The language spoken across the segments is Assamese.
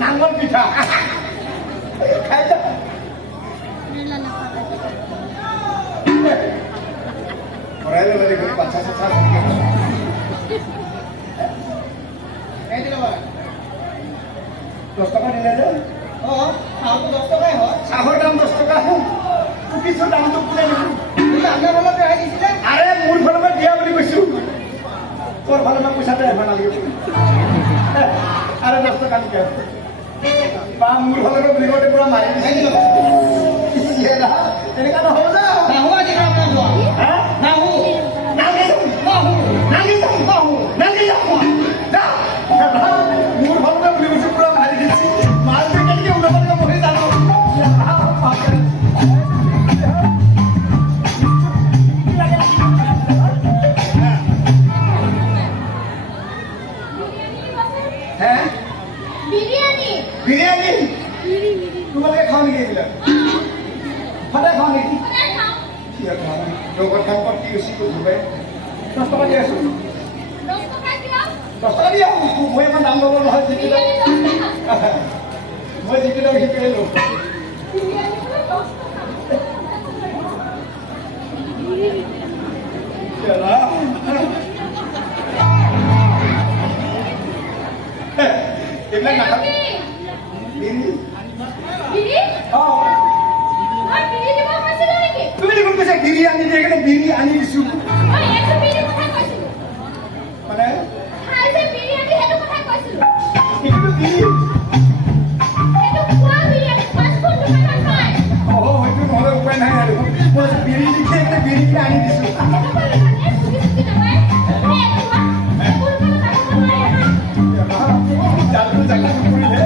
নাঙ্গল পিঠা খাই যা পড়াইলে লাগে করে বাচ্চা সাথে এই দিলে ভাই 10 টাকা দিলে যে ও খাও তো 10 টাকাই হয় চাহর দাম 10 টাকা কুকিজৰ দামটো কোনে নিব আপনি বলা দেখাই দিছিলে আৰে মোৰ ঘৰৰ পৰা দিয়া বুলি কৈছো তোর ভালো না পয়সা দেয় না লাগে আরে 10 টাকা নিকে বা মোৰ ভালো করে ব্রিগেডে পুরো মারি দিছিল ইয়েরা এনেকা না হবে না না হওয়া যে কাম না হওয়া হ্যাঁ না হো না গে না হো না গে না হো না গে না হো না মোৰ ভালো করে ব্রিগেডে পুরো মারি দিছি মাল থেকে কি উড়া করে মরে জানো হ্যাঁ বিরিয়ানি বিরিয়ানি তোমাকে খাওয়ানি গিয়েছিলাম ফাটাই খাওয়ানি ঠিক আছে লোকের খাওয়া পর কি বেশি করছি ভাই 10 টাকা দিয়ে আসুন 10 টাকা দিয়া মই আমার দাম বলবো হয় জিতে দাও মই জিতে দাও জিতে এলো চলা এগুলা না খাবি বিড়ি বিড়ি ও আর বিড়ি দিব কইছিল নাকি তুমি কোন কইছা বিরিয়ানি দিয়ে এখানে বিরিয়ানি দিছু ওই এত বিড়ি কথা কইছিল মানে খাই যে বিরিয়ানি হেতু কথা কইছিল কিন্তু বিড়ি এত কোয়া বিরিয়ানি ফাস্ট ফুড দোকান নাই ও হয়তো নহলে উপায় নাই আৰু মই বিড়ি দিকে একটা বিড়ি কে আনি দিছু চালু জায়গা কইলে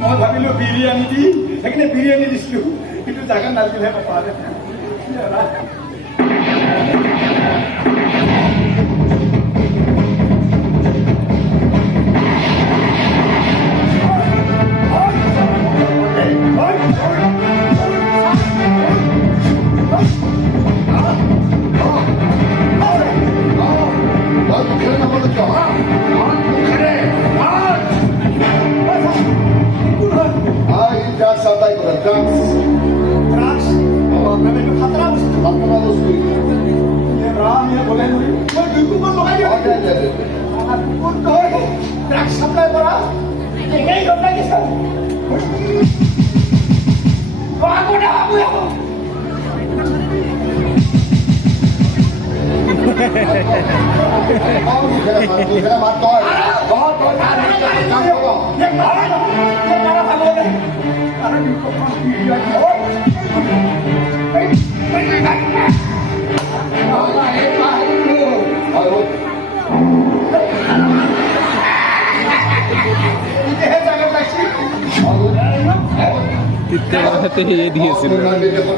মই ভাবিলো বিরিয়ানি দি এখানে বিরিয়ানি দিছিল কিন্তু জায়গা না দিলে পারে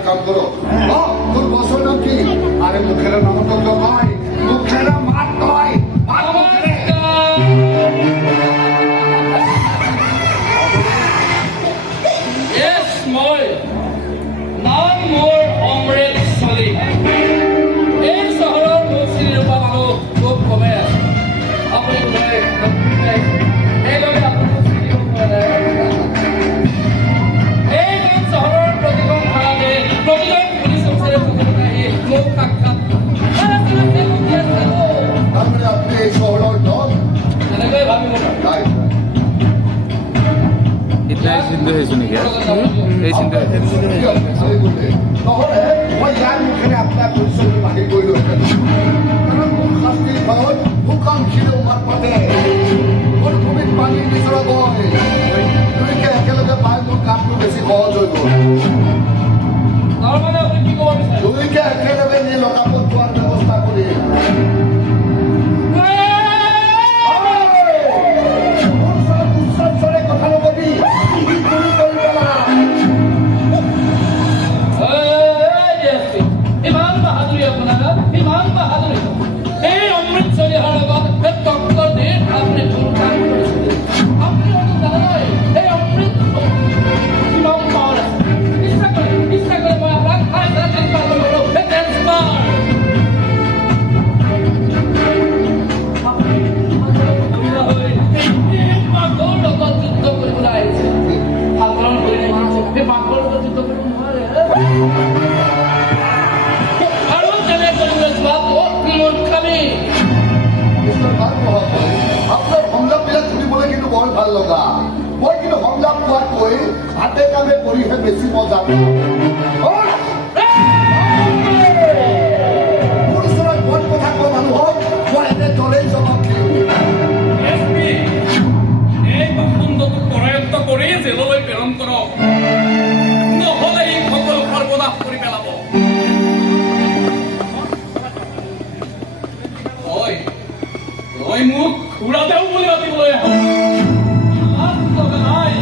কাম করো তোর বছর নাম কি আরে মুখের নাম তো নয় মুখের মাত নয় Yes, মই নাম মোৰ অমৃত চলি এই চহৰৰ মুচিৰ পৰা খুব কমে আছে আপুনি এইদৰে আপোনালোক চিনিও পোৱা নাই এই চহৰৰ প্ৰতিখন থানাতে প্ৰতিজন পুলিচ অফিচাৰে মোক সাক্ষাৎ আপনি এই শহরের দল এনেকৈ ভাবিব নাই ইতলাই চিন্তা হয়েছে নাকি এই চিন্তা নহলে মই ইয়াৰ মুখেৰে আপোনাৰ পৰিচয় মানি কৰিলো কাৰণ মোৰ শাস্তিৰ ভয়ত মুখামুখিৰে মাত পাতে মোৰ ভূমিত পানী বিচৰা গৈ দুয়োকে একেলগে পাই মোৰ কামটো বেছি সহজ হৈ গ'ল তাৰমানে আপুনি কি ক'ব বিচাৰে দুয়োকে একেলগে নি লকাপত পোৱাৰ ব্যৱস্থা কৰি লগা মই কিন্তু সংলাপ কোৱাতকৈ হাতে কামে কৰিহে বেছি মজা পাওঁ। মোৰ ওচৰত বদ কথা কোৱা মানুহক মই এনেদৰেই জবাব দিওঁ। এই বাসন্দটো কৰায়ত্ব কৰি জেললৈ প্ৰেৰণ কৰক, নহ'লে এই সকলো সৰ্বনাশ কৰি পেলাব। তই মোক খুৰাদেউ বুলি মাতিবলৈ লাজ লগা নাই?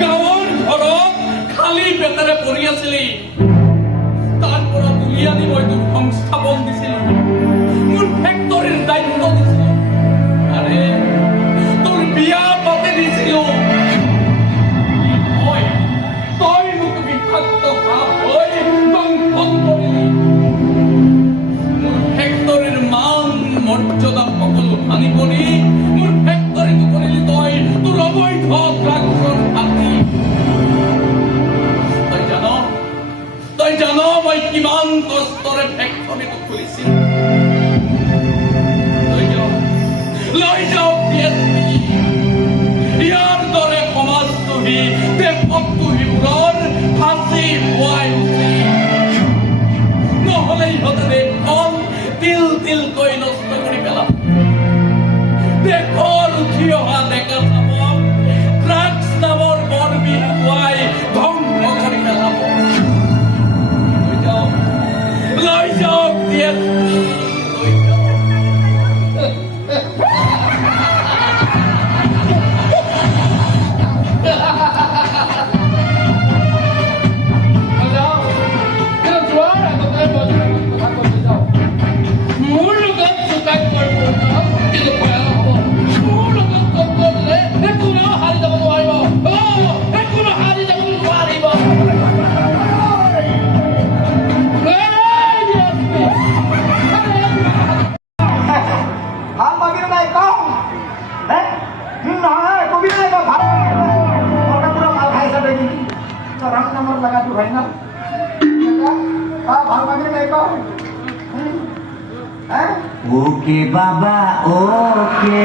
গাঁৱৰ ঘৰত খালী পেটেৰে পৰি আছিলি, তাৰ পৰা তুলি আনি মই তোক সংস্থাপন দিছিলো, মোৰ ফেক্টৰীৰ দায়িত্ব দিছিলো, আৰে তোৰ বিয়া পাতি দিছিলো। তই মোক বিষাক্ত সাপ হৈ দংশন কৰিলি, মোৰ ফেক্টৰীৰ মান মৰ্যাদা সকলো হানি কৰি মোৰ ফেক্টৰীটো কৰিলি তই তোৰ অবৈধ ড্ৰাগছৰ হাতি। তই জান মই কিমান কষ্টৰে ফেক্টৰীটো খুলিছিল। লৈ যাওক ইয়াৰ দৰে সমাজদ্ৰোহী দেশদ্ৰোহীবোৰৰ ফাঁচি হোৱাই উচিত, নহ'লে ইহঁতে দেশখন তিল তিলকৈ নষ্ট কৰি পেলাব। দেশৰ উঠি অহা ডেকা চামক ড্ৰাগছ নামৰ বৰবিহ খুৱাই ধ্বংস কৰি পেলাব। লৈ যাওক DSP, লৈ যাওক। মোৰ লগত চোকাই কৰিব কিন্তু ভয়ানক হ'ব। মোৰ লগত তত্ব দিলে কোনেও হাৰি যাব নোৱাৰিব, কোনো হাৰি যাব নোৱাৰিব। ভাল পাবিও নাই কওঁ নহয় কবি নাই ভাল পুৰা মাল খাইছা দেখি ৰং নামৰ লগাটো হয় না ভাল পাবি নাই কওঁ। ওকে বাবা ওকে